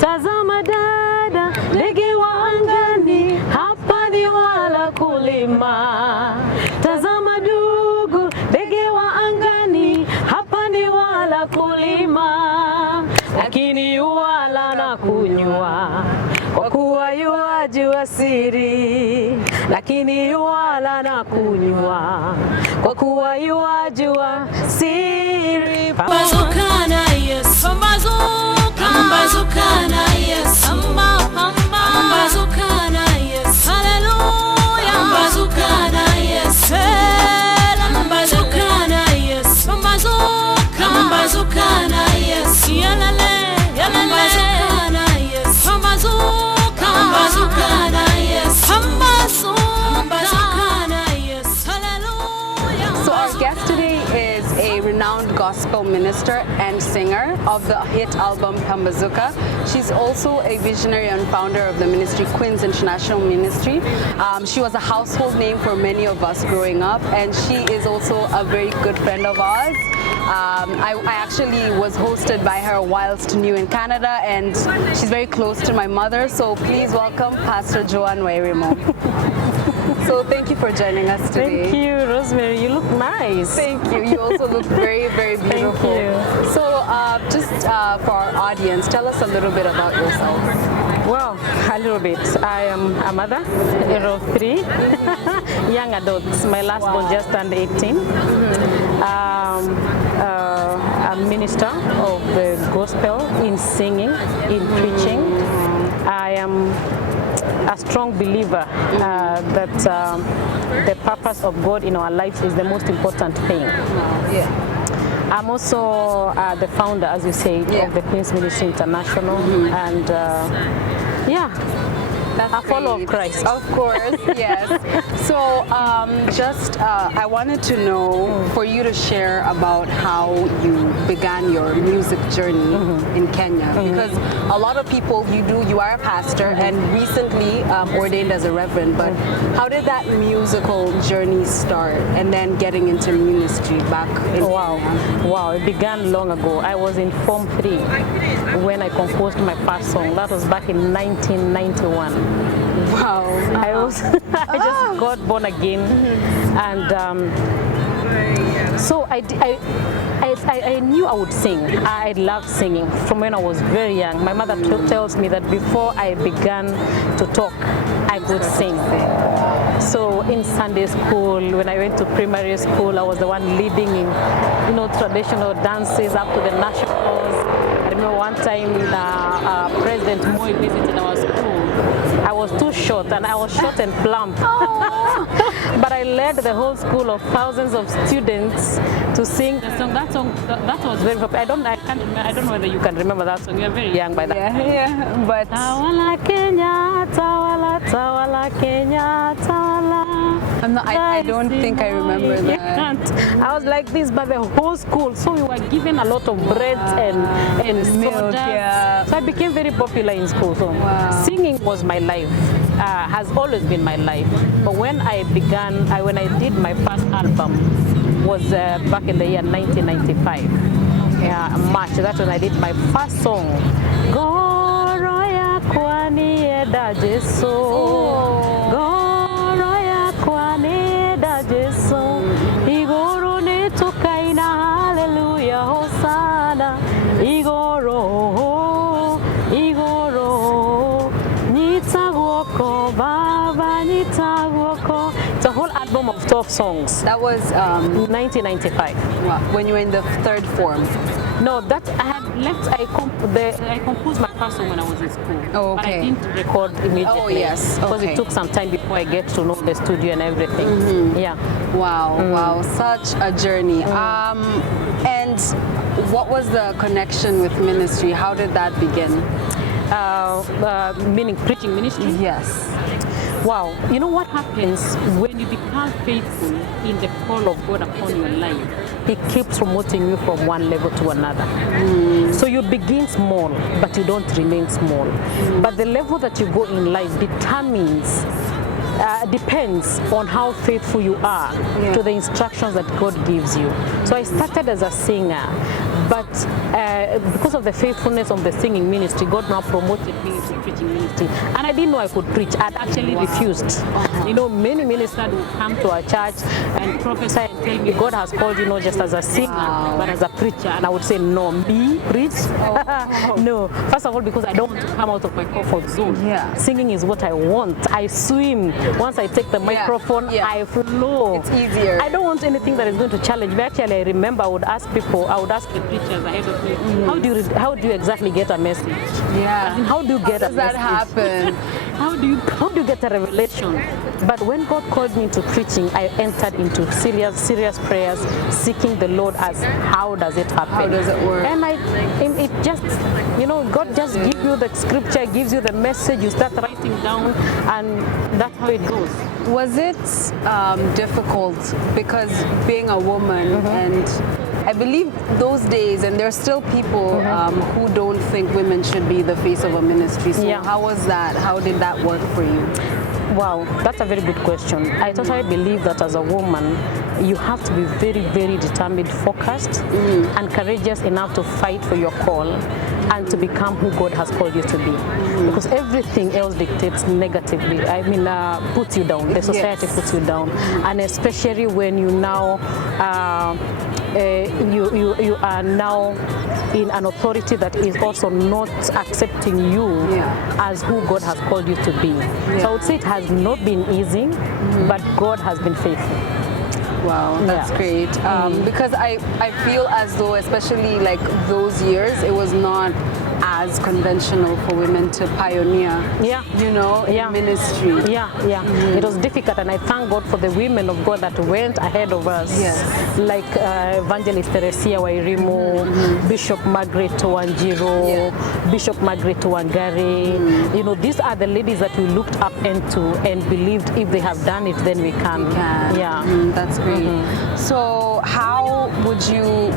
Tazama dada, ndege wa angani, hapa ni wala kulima. Tazama ndugu, ndege wa angani, hapa ni wala kulima. Lakini wala na kunywa, kwa kuwa yuajua siri. Lakini wala na kunywa, kwa kuwa yuajua siri. Pambazuka na Yesu, pambazuka na Yesu, pambazuka na Yesu, haleluya. Pambazuka na Yesu, pambazuka na Yesu, pambazuka na Yesu, yalale, pambazuka na Yesu, pambazuka na Yesu, pambazuka na Yesu, haleluya. So our guest today is a renowned gospel minister and singer of the hit album Pambazuka. She's also a visionary and founder of the ministry Queen's International Ministry. She was a household name for many of us growing up, and she is also a very good friend of ours. I actually was hosted by her whilst new in Canada, and she's very close to my mother, so please welcome Pastor Joan Wairimu. So thank you for joining us today. Thank you, Rosemary. You look nice. Thank you. You also look very, very beautiful. Thank you. So just for our audience, tell us a little bit about yourself. Well, a little bit. I am a mother of 3 young adults. My last born just turned 18. A minister of the gospel in singing, in preaching. I am a strong believer that the purpose of God in our lives is the most important thing. Yeah. I'm also the founder, as you say, of the Queen's Ministry International, and yeah, That's a follower of Christ. Of course, yes. So I wanted to know for you to share about how you began your music journey in Kenya, because a lot of people, you are a pastor and recently ordained as a reverend, but how did that musical journey start and then getting into ministry back in Kenya? Wow, it began long ago. I was in Form 3 when I composed my first song. That was back in 1991. Wow. I just got born again, and so I knew I would sing. I loved singing from when I was very young. My mother tells me that before I began to talk, I could sing. So in Sunday school, when I went to primary school, I was the one leading in, traditional dances up to the nationals. I remember one time President Moi visited our school. I was too short, and I was short and plump. But I led the whole school of thousands of students to sing the song. That was very popular. I don't know whether you can remember that song. You're very young by that time. Yeah, but Tawala Kenya, Tawala, Tawala Kenya, Tawala. I don't think I remember that. I was like this, but the whole school. So we were given a lot of bread and milk, soda. yeah. So I became very popular in school. So singing was my life, has always been my life. But when I did my first album, was back in the year 1995. Yeah, March. That's when I did my first song. Goro ya kwani eda Yesu. Goro ya kwani eda Yesu. Igoro ne tukaina hallelujah hosana. Igoro, igoro. Nitaguoko baba nitaguoko. It's a whole album of 12 songs. That was 1995. When you were in the 3rd form. No, that I had left. I composed my first song when I was in school. Oh, okay. But I didn't record immediately. Oh, yes. Because Okay. it took some time before I get to know the studio and everything. Yeah. Wow, wow, such a journey. And what was the connection with ministry? How did that begin? Meaning preaching ministry. Yes. Wow. You know what happens when you become faithful in the call of God upon your life? He keeps promoting you from one level to another. So you begin small, but you don't remain small. But the level that you go in life depends on how faithful you are to the instructions that God gives you. So I started as a singer, But because of the faithfulness of the singing ministry, God now promoted me into preaching ministry. And I didn't know I could preach. I'd actually refused. You know, many ministers would come to our church and prophesy and tell me, God has called you not just as a singer, but as a preacher. And I would say, no, me preach? No. First of all, because I don't want to come out of my comfort zone. Yeah. Singing is what I want. I swim. Once I take the microphone, I flow. It's easier. I don't want anything that is going to challenge me. Actually, I remember I would ask the preachers ahead of me, how do you exactly get a message? Yeah. How do you get a How does that happen? How do you get a revelation? But when God called me into preaching, I entered into serious prayers, seeking the Lord as how does it happen? How does it work? And it just, you know, God just gives you the scripture, gives you the message, you start writing down, and that's how it goes. Was it difficult because being a woman and I believe those days, and there are still people who don't think women should be the face of a ministry. So how was that? How did that work for you? Wow, that's a very good question. I totally believe that as a woman, you have to be very determined, focused, and courageous enough to fight for your call and to become who God has called you to be. Because everything else dictates negatively. I mean, puts you down. The society puts you down. And especially when you now you are now in an authority that is also not accepting you as who God has called you to be. So I would say it has not been easy, but God has been faithful. Wow, that's great. Because I feel as though, especially like those years, it was not as conventional for women to pioneer, you know, in ministry. It was difficult, and I thank God for the women of God that went ahead of us, like Evangelist Joan Wairimu, Bishop Margaret Wanjiru, Bishop Margaret Wangari. You know, these are the ladies that we looked up into and believed if they have done it, then we can. That's great. So how would you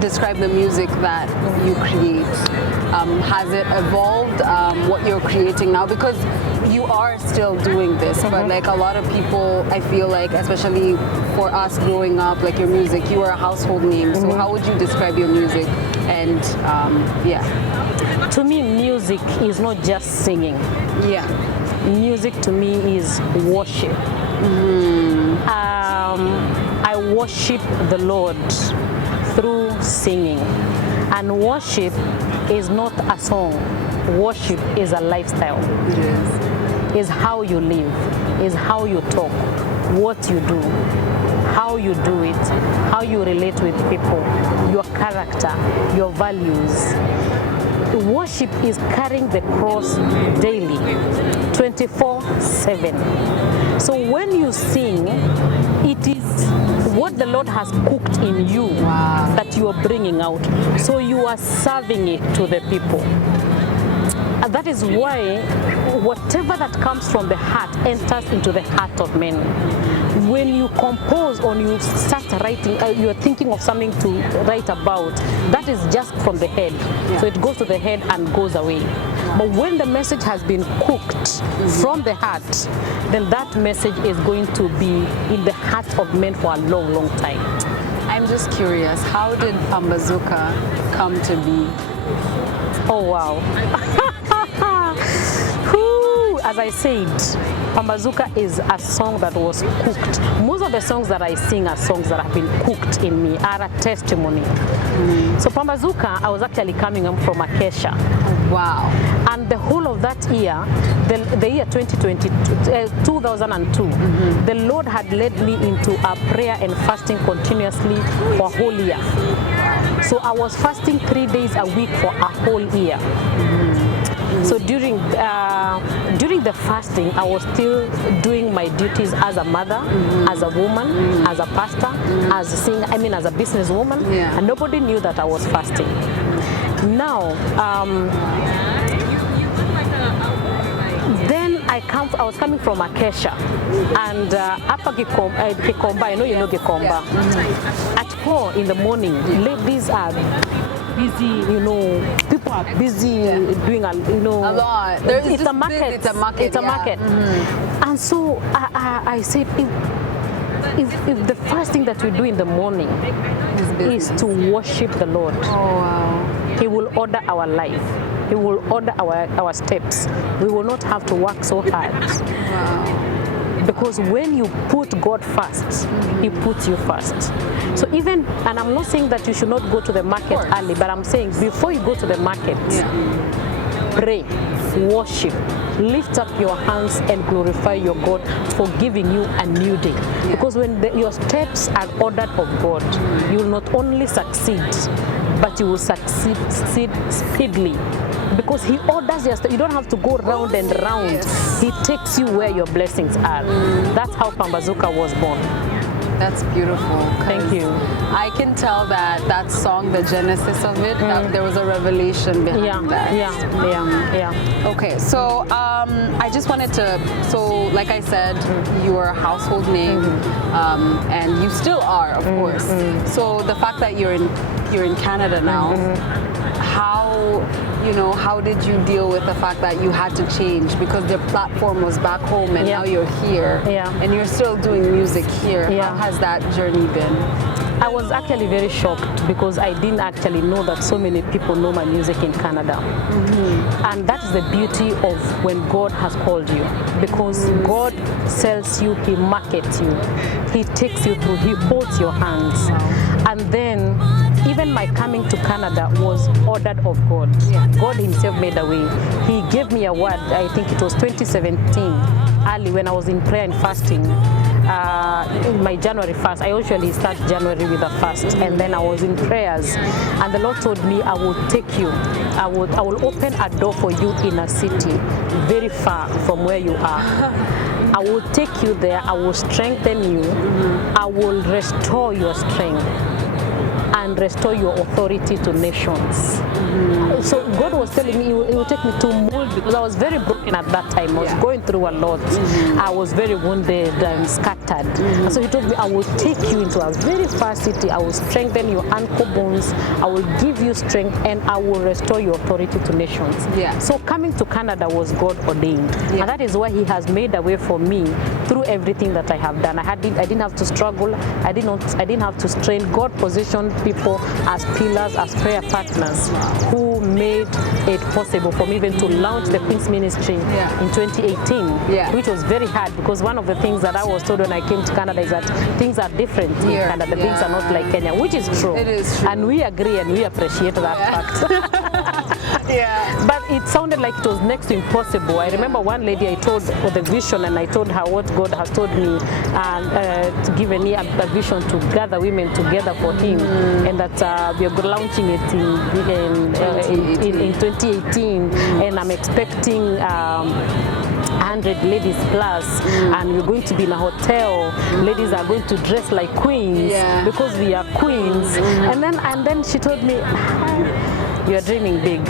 describe the music that you create? Has it evolved, what you're creating now? Because you are still doing this, but like a lot of people, I feel like, especially for us growing up, like your music, you are a household name. So how would you describe your music? And to me, music is not just singing. Music to me is worship. I worship the Lord through singing. And worship is not a song. Worship is a lifestyle. It is. Is how you live, is how you talk, what you do, how you do it, how you relate with people, your character, your values. Worship is carrying the cross daily, 24/7. So when you sing, it is what the Lord has cooked in you that you are bringing out. So you are serving it to the people. And that is why whatever that comes from the heart enters into the heart of men. When you compose or you start writing, you're thinking of something to write about, that is just from the head. So it goes to the head and goes away. But when the message has been cooked from the heart, then that message is going to be in the heart of men for a long time. I'm just curious, how did Pambazuka come to be? Oh wow. As I said, Pambazuka is a song that was cooked. Most of the songs that I sing are songs that have been cooked in me, are a testimony. So Pambazuka, I was actually coming up from Acacia. Wow. And the whole of that year, the year 2002, the Lord had led me into a prayer and fasting continuously for a whole year. So I was fasting 3 days a week for a whole year. So during the fasting, I was still doing my duties as a mother, as a woman, as a pastor, as a singer, as a businesswoman, and nobody knew that I was fasting. Now, then I was coming from Acacia, and after Gikomba, I know you know Gikomba. At 4 in the morning, ladies are busy, people are busy doing a lot. It's a market. And so I said, if the first thing that we do in the morning is to worship the Lord, Oh, wow. He will order our life. He will order our steps. We will not have to work so hard. Wow. Because when you put God first, He puts you first. So even, and I'm not saying that you should not go to the market early, but I'm saying before you go to the market, pray, worship, lift up your hands and glorify your God for giving you a new day. Because when your steps are ordered of God, you will not only succeed, but you will succeed speedily. Because He orders your steps. You don't have to go round and round. He takes you where your blessings are. That's how Pambazuka was born. That's beautiful. Thank you. I can tell that song, the genesis of it, that there was a revelation behind that. Yeah. Okay, so I just wanted to, so like I said, you are a household name, and you still are, of course. So the fact that you're in Canada now, how did you deal with the fact that you had to change because the platform was back home and now you're here and you're still doing music here? How has that journey been? I was actually very shocked because I didn't actually know that so many people know my music in Canada. And that is the beauty of when God has called you, because God sells you, He markets you, He takes you through, He holds your hands. And then even my coming to Canada was ordered of God. God Himself made a way. He gave me a word, I think it was 2017, early when I was in prayer and fasting. In my January fast, I usually start January with a fast, and then I was in prayers, and the Lord told me, I will take you, I will open a door for you in a city very far from where you are. I will take you there, I will strengthen you, I will restore your strength and restore your authority to nations. So God was telling me it will take me to mold, because I was very broken at that time. I was going through a lot. I was very wounded and scattered. And so He told me, I will take you into a very far city. I will strengthen your ankle bones. I will give you strength, and I will restore your authority to nations. So coming to Canada was God ordained. And that is why He has made a way for me through everything that I have done. I didn't have to struggle. I didn't have to strain. God positioned people as pillars, as prayer partners, who made it possible for me even to launch the Queen's Ministry in 2018, which was very hard, because one of the things that I was told when I came to Canada is that things are different in Canada. Things are not like Kenya, which is true. It is true. And we agree and we appreciate that fact. But it sounded like it was next to impossible. I remember one lady I told the vision, and I told her what God has told me, to give me a vision to gather women together for Him, and that we are launching it in 2018, and I'm expecting 100 ladies plus, and we're going to be in a hotel. Ladies are going to dress like queens because we are queens. And then she told me, you are dreaming big.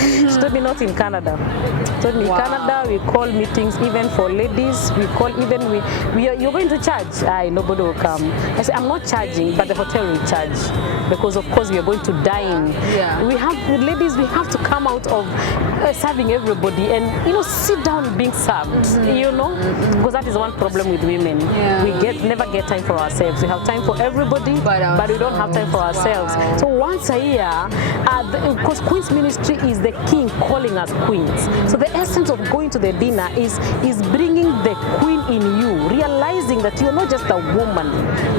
She told me not in Canada. She told me Canada we call meetings even for ladies. We call even you're going to charge. Nobody will come. I said, I'm not charging, but the hotel will charge, because of course we are going to dine. We have ladies. We have to come out of serving everybody and sit down being served. Because that is one problem with women. We never get time for ourselves. We have time for everybody, but we don't have time for ourselves. So once a year, because Queen's Ministry is the King calling us queens. So the essence of going to the dinner is bringing the queen in you, realizing that you're not just a woman,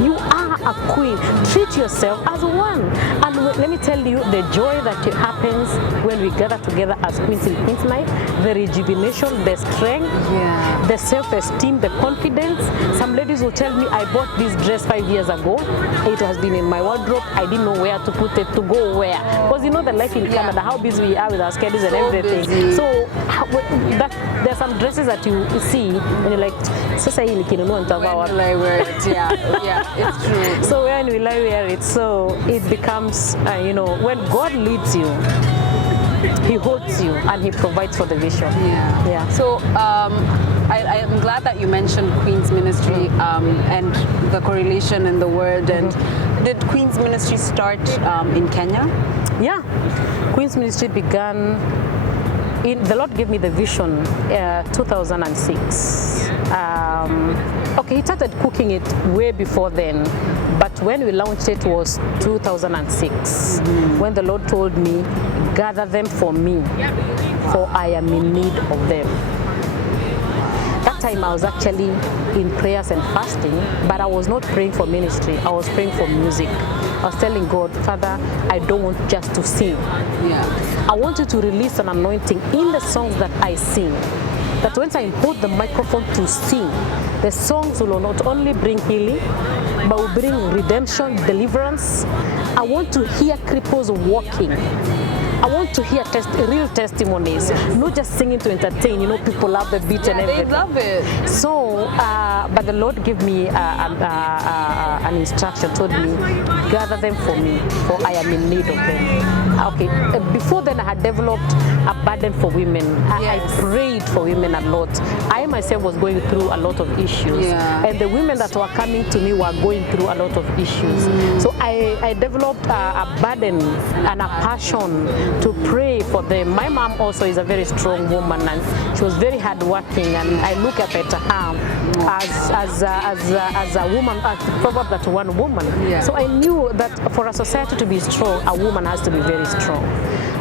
you are a queen. Treat yourself as one. And let me tell you, the joy that happens when we gather together as queens in Queen's Night, the rejuvenation, the strength, the self-esteem, the confidence. Some ladies will tell me, I bought this dress 5 years ago. It has been in my wardrobe. I didn't know where to put it, to go where. Because the life in Canada, how busy we are with our schedules and everything. Busy. So there are some dresses that you see and you're like, sasa hii nikinunua nitavaa wapi? When will I wear it? It's true. So when will I wear it? So it becomes, when God leads you, He holds you and He provides for the vision. So I am glad that you mentioned Queen's Ministry and the correlation in the word. And did Queen's Ministry start in Kenya? Queen's Ministry began the Lord gave me the vision 2006. Okay, He started cooking it way before then, but when we launched it was 2006, when the Lord told me, gather them for me, for I am in need of them. That time I was actually in prayers and fasting, but I was not praying for ministry, I was praying for music. I was telling God, Father, I don't want just to sing. I want you to release an anointing in the songs that I sing. That when I hold the microphone to sing, the songs will not only bring healing, but will bring redemption, deliverance. I want to hear cripples walking. I want to hear real testimonies, not just singing to entertain. People love the beat and everything. They love it. So, but the Lord gave me an instruction, told me, gather them for me, for I am in need of them. Okay, before then I had developed a burden for women. I prayed for women a lot. I myself was going through a lot of issues. And the women that were coming to me were going through a lot of issues. So I developed a burden and a passion to pray for them. My mom also is a very strong woman, and she was very hardworking, and I look up at her as a woman, as Proverbs that one woman. So I knew that for a society to be strong, a woman has to be very strong.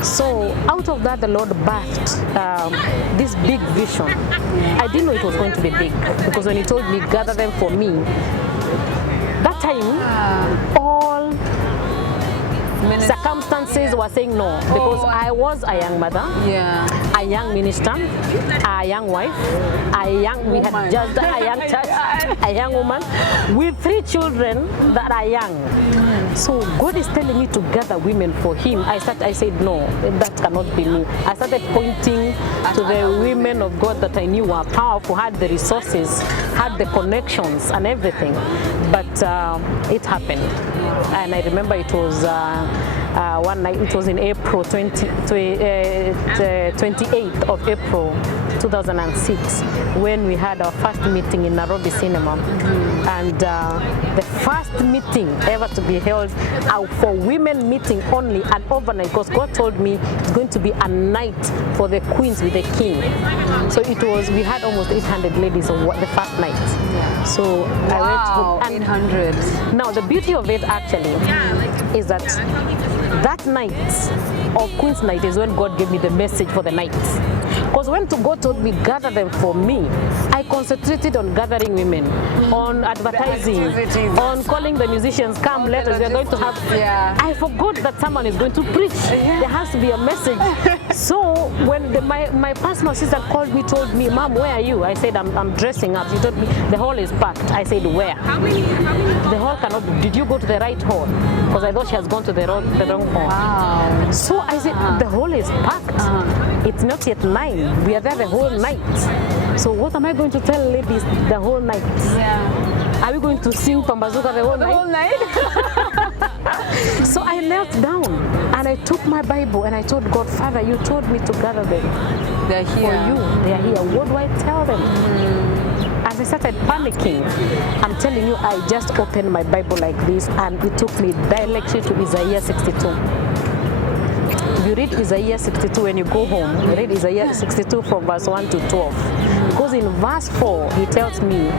So out of that, the Lord birthed this big vision. I didn't know it was going to be big, because when He told me, gather them for me, that time, all circumstances were saying no, because I was a young mother, a young minister, a young wife, we had just a young church, a young woman with 3 children that are young. So God is telling me to gather women for Him. I said, no, that cannot be me. I started pointing to the women of God that I knew were powerful, had the resources, had the connections and everything. But it happened. And I remember it was one night, it was in April, 28th of April 2006, when we had our first meeting in Nairobi Cinema. And the first meeting ever to be held for women meeting only, and overnight, because God told me it's going to be a night for the queens with the king. So it was, we had almost 800 ladies on the first night. So I went home. 800. Now the beauty of it actually is that night of Queen's Night is when God gave me the message for the night. Because when God told me, gather them for me, I concentrated on gathering women, on advertising, on calling the musicians, come, let us, we are going to have... I forgot that someone is going to preach. There has to be a message. So when my personal sister called me, told me, Mom, where are you? I said, I'm dressing up. She told me, the hall is packed. I said, where? The hall cannot be. Did you go to the right hall? Because I thought she has gone to the wrong hall. Wow. So I said, the hall is packed. It's not yet 9. We are there the whole night. So what am I going to tell ladies the whole night? Are we going to sing Pambazuka the whole night? So I knelt down and I took my Bible and I told God, Father, you told me to gather them. They're here. For you. They are here. What do I tell them? As I started panicking, I'm telling you, I just opened my Bible like this, and it took me directly to Isaiah 62. You read Isaiah 62 when you go home. You read Isaiah 62 from verse 1 to 12. Because in verse 4, he tells me,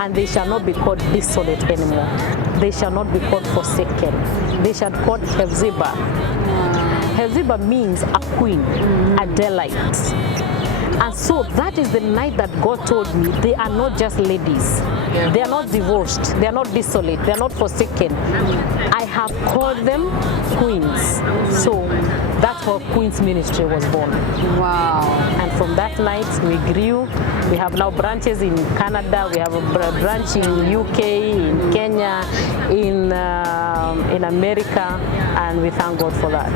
and they shall not be called desolate anymore. They shall not be called forsaken. They shall be called Hephzibah. Hephzibah means a queen, a delight. And so that is the night that God told me they are not just ladies. They are not divorced. They are not desolate. They are not forsaken. I have called them queens. So that's how Queen's Ministry was born. Wow. And from that night we grew. We have now branches in Canada. We have a branch in UK, in Kenya, in America, and we thank God for that.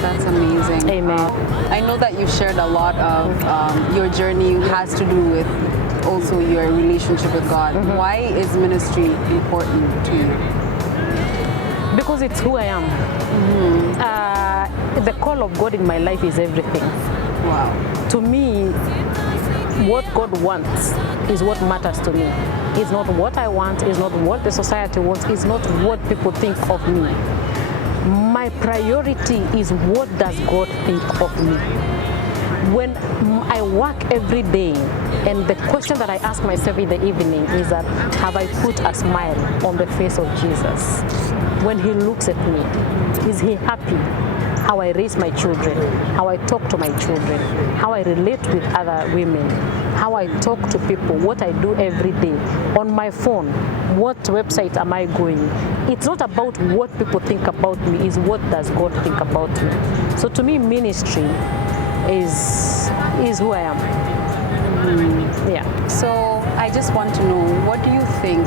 That's amazing. Amen. I know that you've shared a lot of your journey has to do with also your relationship with God. Why is ministry important to you? Because it's who I am. The call of God in my life is everything. Wow. To me, what God wants is what matters to me. It's not what I want, it's not what the society wants, it's not what people think of me. My priority is what does God think of me. when I work every day, and the question that I ask myself in the evening is that, have I put a smile on the face of Jesus? When he looks at me, is he happy? How I raise my children, how I talk to my children, how I relate with other women, how I talk to people, what I do every day on my phone, what website am I going. It's not about what people think about me, it's what does God think about me. So to me, ministry is who I am. Yeah. So I just want to know, what do you think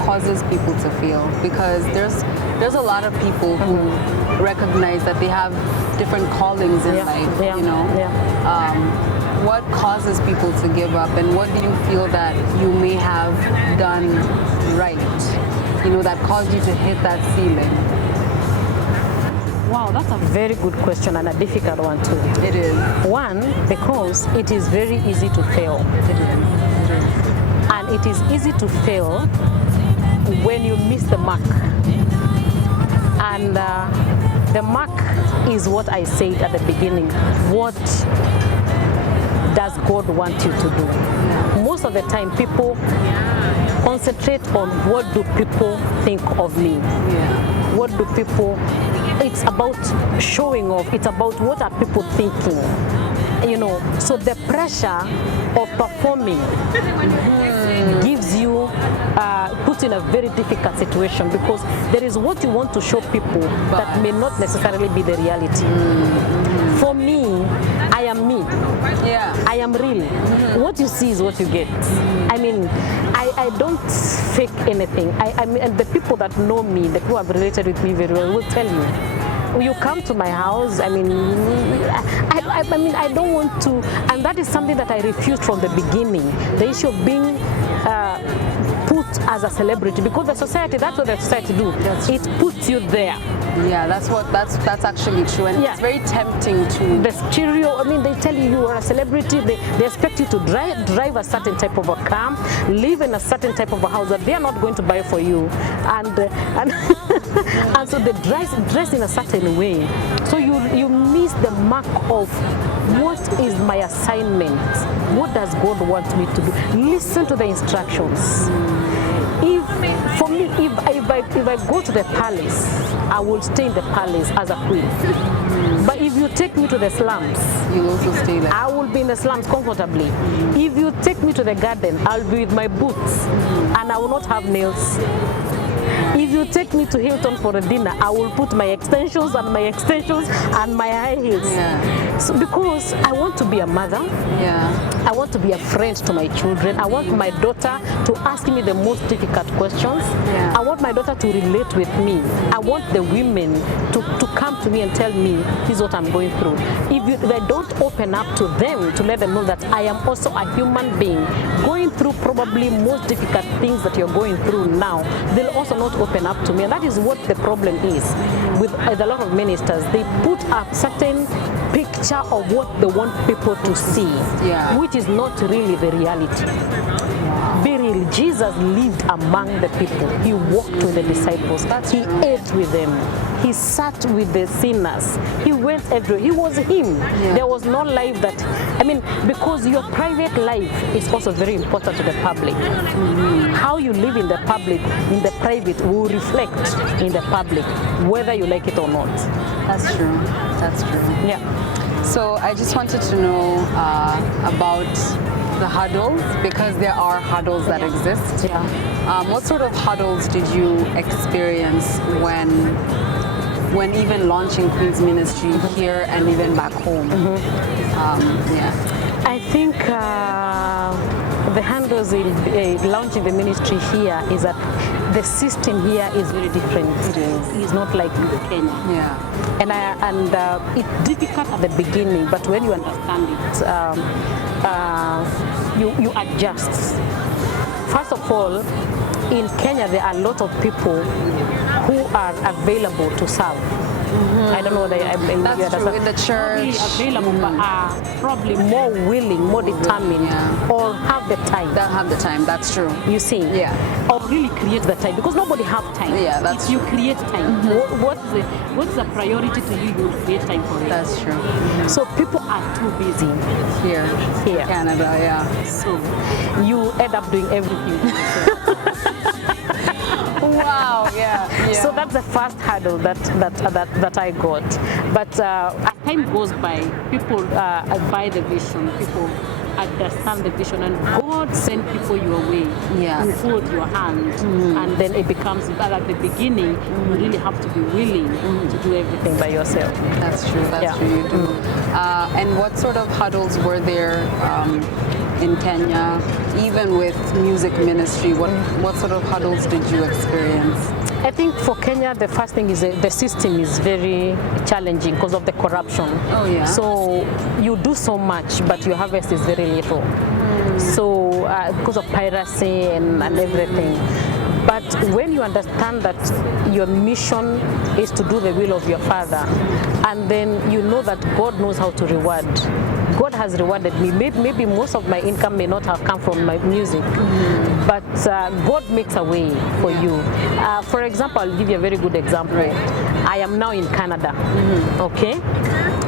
causes people to fail? Because there's a lot of people who recognize that they have different callings in life, you know. What causes people to give up, and what do you feel that you may have done right, you know, that caused you to hit that ceiling? Wow, that's a very good question and a difficult one too. It is. One, because it is very easy to fail. It is. And it is easy to fail when you miss the mark. And the mark is what I said at the beginning. What does God want you to do? Most of the time, people concentrate on what do people think of me. What do people, it's about showing off, it's about what are people thinking, you know. So the pressure of performing gives you, puts you in a very difficult situation, because there is what you want to show people that may not necessarily be the reality. For me, I am me. Yeah. I am real. What you see is what you get. I mean, I don't fake anything. I mean, and the people that know me, the people who have related with me very well, will tell you. You come to my house, I mean, I mean, I don't want to, and that is something that I refused from the beginning. The issue of being put as a celebrity, because the society, that's what the society do. It puts you there. Yeah, that's actually true, and it's very tempting to. The stereo, I mean, they tell you you are a celebrity. They expect you to drive a certain type of a car, live in a certain type of a house that they are not going to buy for you, and and so they dress in a certain way. So you miss the mark of what is my assignment. What does God want me to do? Listen to the instructions. For me, if I go to the palace, I will stay in the palace as a queen. But if you take me to the slums, you'll also stay there. I will be in the slums comfortably. If you take me to the garden, I'll be with my boots and I will not have nails. If you take me to Hilton for a dinner, I will put my extensions and my high heels. Yeah. So because I want to be a mother. Yeah. I want to be a friend to my children. I want my daughter to ask me the most difficult questions. Yeah. I want my daughter to relate with me. I want the women to come to me and tell me, this is what I'm going through. If I don't open up to them to let them know that I am also a human being going through probably most difficult things that you're going through now, they'll also not open up to me. And that is what the problem is with a lot of ministers. They put a certain picture of what they want people to see, which is not really the reality. Be real. Jesus lived among the people. He walked with the disciples. He ate with them. He sat with the sinners. He went everywhere. He was him. There was no life that, I mean, because your private life is also very important to the public. How you live in the public, in the private, will reflect in the public, whether you like it or not. That's true. That's true. Yeah. So I just wanted to know about the hurdles, because there are hurdles that exist. Yeah. What sort of hurdles did you experience when even launching Queen's Ministry here and even back home? I think the handles in launching the ministry here is that the system here is very different. It's not like Kenya. Yeah. And it's difficult at the beginning, but when you understand it, you adjust. First of all, in Kenya there are a lot of people who are available to serve. I don't know whether That's true. In the not church. really available, but are probably more willing, more determined, Yeah. or have the time. They'll have the time. That's true. You see, Yeah. or really create the time, because nobody have time. Yeah, that's if you create time. What's the priority to you? You will create time for it. That's true. So people are too busy Here. here. Canada, yeah. So you end up doing everything. Wow, yeah. So that's the first hurdle that I got. But as time goes by, people buy the vision. People understand the vision, and God send people your way. Yes. You hold your hand, and then it becomes. But at the beginning, you really have to be willing to do everything by yourself. That's true. That's Yeah. true. You do. And what sort of hurdles were there in Kenya, even with music ministry? What sort of hurdles did you experience? I think for Kenya, the first thing is the system is very challenging because of the corruption. Oh, yeah. So you do so much, but your harvest is very little. So because of piracy and everything. But when you understand that your mission is to do the will of your Father, and then you know that God knows how to reward. God has rewarded me. Maybe most of my income may not have come from my music, but God makes a way for you. For example, I'll give you a very good example. Right. I am now in Canada, okay?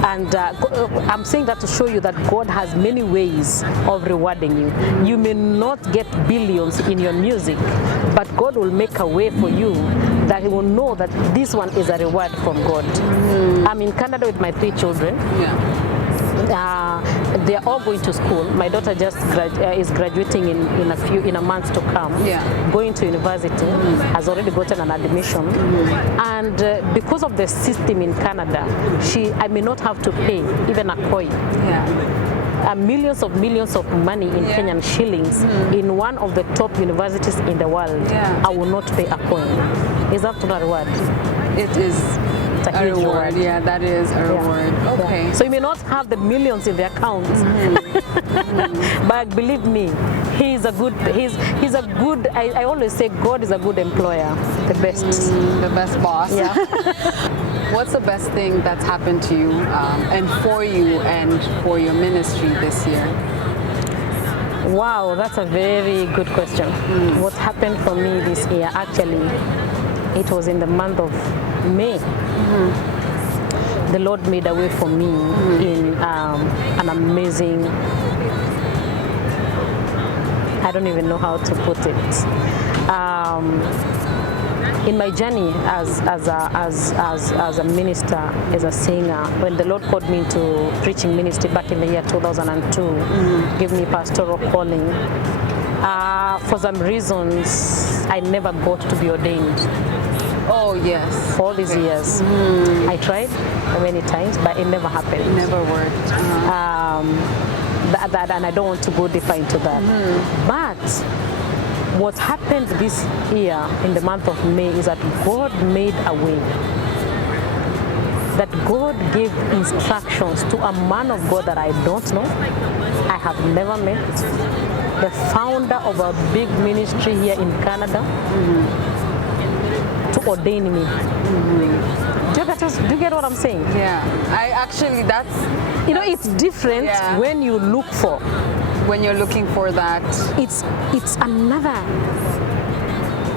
And I'm saying that to show you that God has many ways of rewarding you. You may not get billions in your music, but God will make a way for you that He will know that this one is a reward from God. I'm in Canada with my 3 children. Yeah. They're all going to school. My daughter just is graduating in a month to come. Yeah. Going to university, has already gotten an admission, and because of the system in Canada, I may not have to pay even a coin. Yeah. Millions of money in Yeah. Kenyan shillings in one of the top universities in the world. Yeah. I will not pay a coin. Is that not a reward? It is It's a a huge reward. Yeah, that is a reward. Okay. Yeah. So you may not have the millions in the account, but believe me, he's a good. I always say God is a good employer, the best. The best boss. Yeah. What's the best thing that's happened to you and for your ministry this year? Wow, that's a very good question. What happened for me this year? Actually, it was in the month of May. The Lord made a way for me in an amazing, I don't even know how to put it. In my journey as a minister, as a singer, when the Lord called me into preaching ministry back in the year 2002, gave me pastoral calling. For some reasons, I never got to be ordained. Oh, yes. For all these years. I tried many times, but it never happened. It never worked. And I don't want to go deeper into that. But what happened this year in the month of May is that God made a way. That God gave instructions to a man of God that I don't know, I have never met, the founder of a big ministry here in Canada, to ordain me. Do you get what I'm saying? Yeah. That's... It's different when you look for. When you're looking for that. It's another,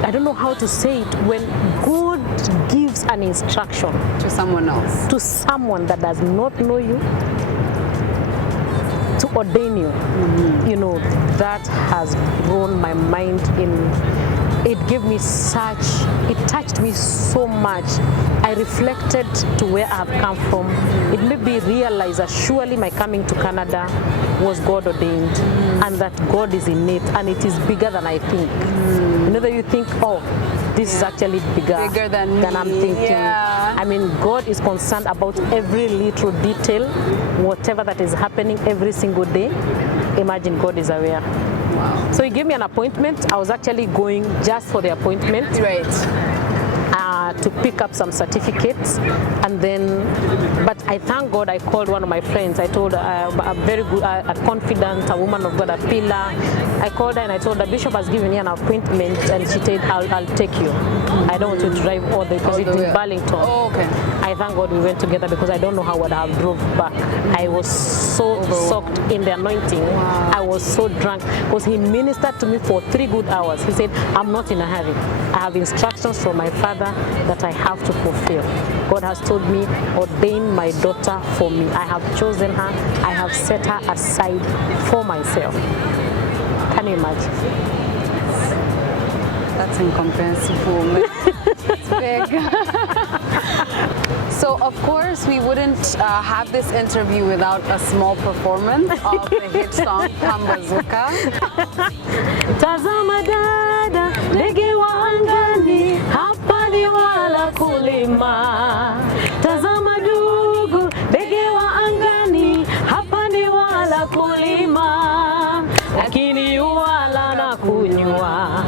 I don't know how to say it, when God gives an instruction To someone else. to someone that does not know you, to ordain you, that has blown my mind it gave me it touched me so much. I reflected to where I have come from. It made me realize that surely my coming to Canada was God ordained, and that God is in it, and it is bigger than I think. You think, oh, this is actually bigger than I'm me. thinking. Yeah. I mean, God is concerned about every little detail, whatever that is happening every single day. Imagine God is aware. Wow. So He gave me an appointment. I was actually going just for the appointment. Right. To pick up some certificates, and then, but I thank God I called one of my friends. I told her, a very good, a confident, a woman of God, a pillar. I called her and I told her, Bishop has given me an appointment, and she said, I'll take you. I don't want you to drive all the way because it's in Burlington. Oh, okay. I thank God we went together because I don't know how I would have drove back. I was so soaked in the anointing. Wow. I was so drunk because he ministered to me for 3 good hours. He said, I'm not in a hurry. I have instructions from my Father that I have to fulfill. God has told me, ordain my daughter for me. I have chosen her. I have set her aside for myself. Can you imagine? That's incomprehensible. It's big. So, of course, we wouldn't have this interview without a small performance of the hit song Pambazuka. Tazama dada, ndege wa angani, hapandi wala kulima. Tazama ndugu, ndege wa angani, hapandi wala kulima. Lakini wala na kunywa,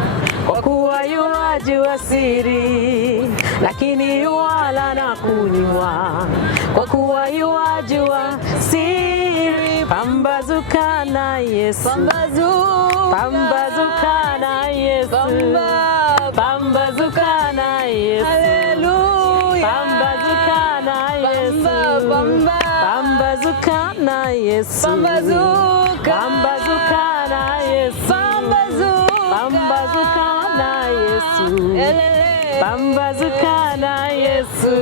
kwa kuwa yajua siri. Lakini wala na kunywa, kwa kuwa yajua siri. Pambazuka na Yesu, pambazuka na Yesu, pambazuka na Yesu, haleluya. Pambazuka na Yesu, pambazuka na Yesu, pambazuka na Yesu, pambazuka na Yesu, pambazuka na Yesu.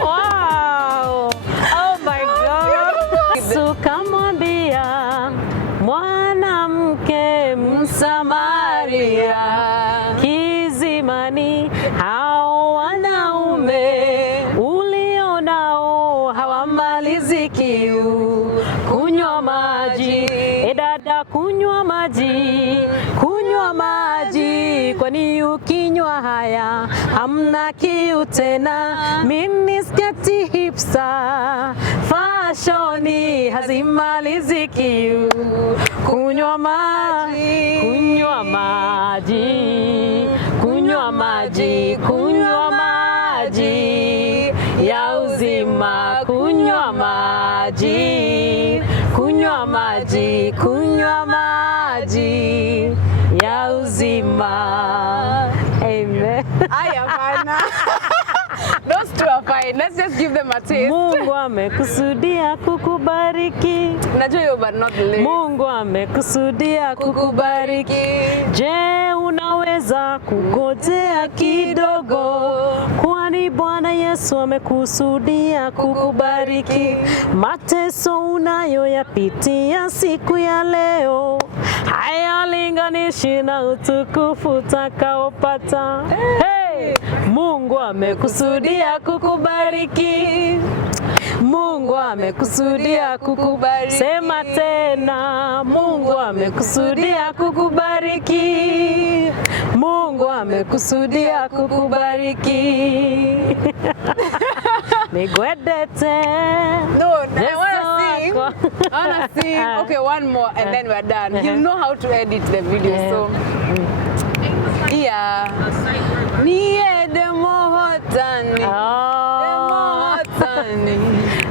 Wow! Oh my God! Sukamwambia mwanamke Msamaria kizimani, hao wanaume ulionao hawamalizi kiu. Kunywa maji, dada, kunywa maji, kunywa maji, kwani ukinywa haya hamna kiu tena. Minisketi hipsa, fashoni hazimalizi kiu. Kunywa maji, kunywa maji, kunywa maji, kunywa maji ya uzima. Kunywa maji, kunywa maji, kunywa maji ya uzima. Amen. Those two are fine. Let's just give them a taste. Mungu amekusudia kukubariki. Najua hiyo but not the lyrics. Mungu amekusudia kukubariki. Je, unaweza kungojea kidogo? Kwani Bwana Yesu amekusudia kukubariki. Mateso unayoyapitia siku ya leo hayalinganishi na utukufu utakaopata. Hey! Mungu amekusudia kukubariki. Mungu amekusudia kukubariki. Sema tena, Mungu amekusudia kukubariki. Mungu amekusudia kukubariki. Nigwedete. No, I wanna sing. I wanna sing. Okay, one more and then we're done. You know how to edit the video, so yeah. Niye demohotani,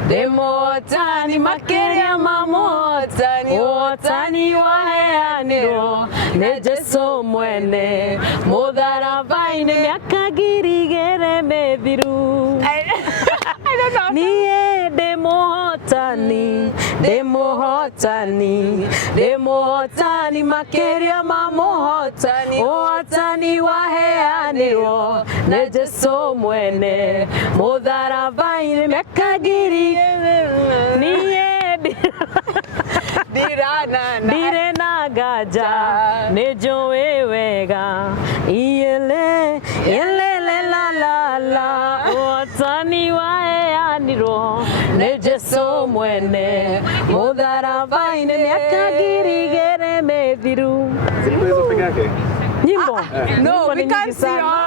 demohotani, makeria mamohotani, otani waheaniro, nejeso mwene, modharavaine, miakagirigere meviru. I don't know. Niye demohotani, demohotani, demohotani, makeria mamohotani, otani waheaniro, nejeso mwene, modharavaine, miakagiri. Niye dire na gaja, nejo wewega, iyele, yelele la la la, otani waheaniro, nejeso mwene, modharavaine, miakagirigere meviru. Nyimbo hizo peke yake? Nyimbo. No, we can't see all.